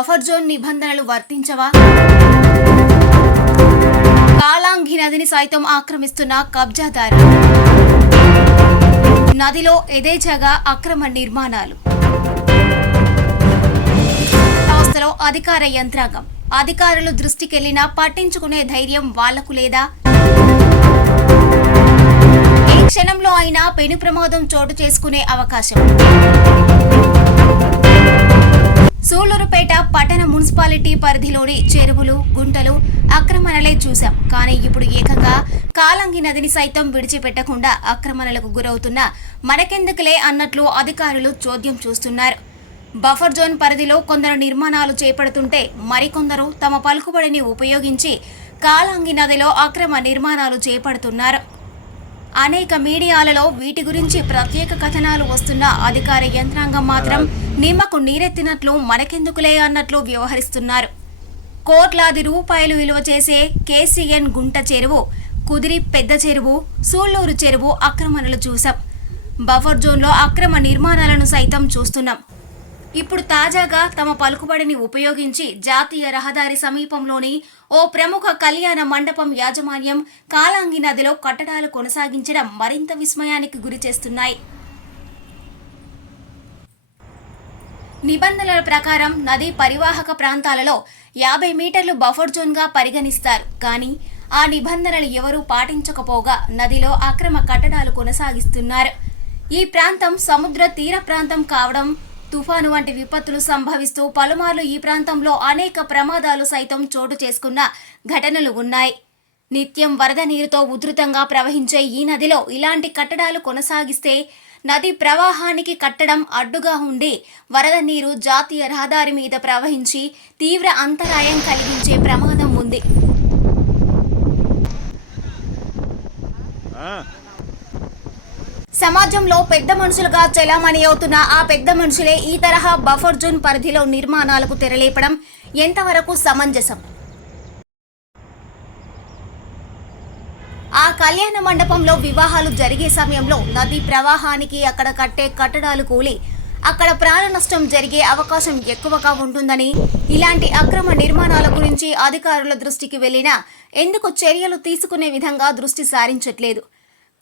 Buffer zone నిబంధనలు వర్తించవా? కాలాంగి నదిని సైతం ఆక్రమిస్తున్న కబ్జాదారు. నదిలో యథేచ్ఛగా అక్రమ నిర్మాణాలు. సంస్థలో అధికార యంత్రాంగం. అధికారులు దృష్టికెళ్లినా పట్టించుకునే ధైర్యం వాళ్లకు లేదా? ఏ క్షణంలో అయినా పెను ప్రమాదం చోటు చేసుకునే అవకాశం. సూళ్లూరుపేట పట్టణ మున్సిపాలిటీ పరిధిలోని చెరువులు, గుంటలు ఆక్రమణలే చూశాం. కానీ ఇప్పుడు ఏకంగా కాలంగి నదిని సైతం విడిచిపెట్టకుండా ఆక్రమణలకు గురవుతున్న మనకెందుకులే అన్నట్లు అధికారులు చోద్యం చూస్తున్నారు. బఫర్ జోన్ పరిధిలో కొందరు నిర్మాణాలు చేపడుతుంటే మరికొందరు తమ పలుకుబడిని ఉపయోగించి కాలంగి నదిలో అక్రమ నిర్మాణాలు చేపడుతున్నారు. అనేక మీడియాలలో వీటి గురించి ప్రత్యేక కథనాలు వస్తున్న అధికార యంత్రాంగం మాత్రం నిమ్మకు నీరెత్తినట్లు మనకెందుకులే అన్నట్లు వ్యవహరిస్తున్నారు. కోట్లాది రూపాయలు విలువ చేసే కేసీఎన్ గుంట చెరువు, కుదిరి పెద్ద చెరువు, సూళ్లూరు చెరువు ఆక్రమణలు చూసాం. బఫర్ జోన్లో అక్రమ నిర్మాణాలను సైతం చూస్తున్నాం. ఇప్పుడు తాజాగా తమ పలుకుబడిని ఉపయోగించి జాతీయ రహదారి సమీపంలోని ఓ ప్రముఖ కళ్యాణ మండపం యాజమాన్యం కాలాంగి నదిలో కట్టడాలు కొనసాగించడం మరింత విస్మయానికి గురిచేస్తున్నాయి. నిబంధనల ప్రకారం నదీ పరివాహక ప్రాంతాలలో 50 మీటర్లు బఫర్ జోన్గా పరిగణిస్తారు. కానీ ఆ నిబంధనలు ఎవరూ పాటించకపోగా నదిలో అక్రమ కట్టడాలు కొనసాగిస్తున్నారు. ఈ ప్రాంతం సముద్ర తీర ప్రాంతం కావడం, తుఫాను వంటి విపత్తులు సంభవిస్తూ పలుమార్లు ఈ ప్రాంతంలో అనేక ప్రమాదాలు సైతం చోటు చేసుకున్న ఘటనలు ఉన్నాయి. నిత్యం వరద నీరుతో ఉధృతంగా ప్రవహించే ఈ నదిలో ఇలాంటి కట్టడాలు కొనసాగిస్తే నది ప్రవాహానికి కట్టడం అడ్డుగా ఉండి వరద నీరు జాతీయ రహదారి మీద ప్రవహించి తీవ్ర అంతరాయం కలిగించే ప్రమాదం ఉంది. సమాజంలో పెద్ద మనుషులుగా చెలామణి అవుతున్న ఆ పెద్ద మనుషులే ఈ తరహా బఫర్ జోన్ పరిధిలో నిర్మాణాలకు తెరలేపడం ఎంతవరకు సమంజసం? ఆ కళ్యాణ మండపంలో వివాహాలు జరిగే సమయంలో నదీ ప్రవాహానికి అక్కడ కట్టే కట్టడాలు కూలి అక్కడ ప్రాణ నష్టం జరిగే అవకాశం ఎక్కువగా ఉంటుందని, ఇలాంటి అక్రమ నిర్మాణాల గురించి అధికారుల దృష్టికి వెళ్లినా ఎందుకు చర్యలు తీసుకునే విధంగా దృష్టి సారించట్లేదు.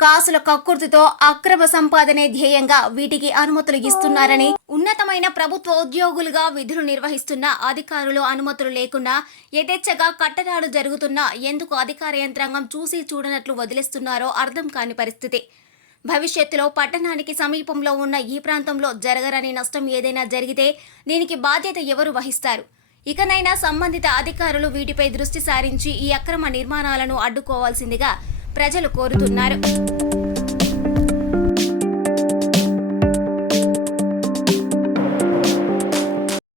కాసుల కక్కుర్తితో అక్రమ సంపాదనే ధ్యేయంగా వీటికి అనుమతులు ఇస్తున్నారని, ఉన్నతమైన ప్రభుత్వ ఉద్యోగులుగా విధులు నిర్వహిస్తున్న అధికారులు అనుమతులు లేకుండా యథేచ్ఛగా కట్టడాలు జరుగుతున్నా ఎందుకు అధికార యంత్రాంగం చూసి చూడనట్లు వదిలేస్తున్నారో అర్థం కాని పరిస్థితి. భవిష్యత్తులో పట్టణానికి సమీపంలో ఉన్న ఈ ప్రాంతంలో జరగరని నష్టం ఏదైనా జరిగితే దీనికి బాధ్యత ఎవరు వహిస్తారు? ఇకనైనా సంబంధిత అధికారులు వీటిపై దృష్టి సారించి ఈ అక్రమ నిర్మాణాలను అడ్డుకోవాల్సిందిగా ప్రజలు కోరుతున్నారు.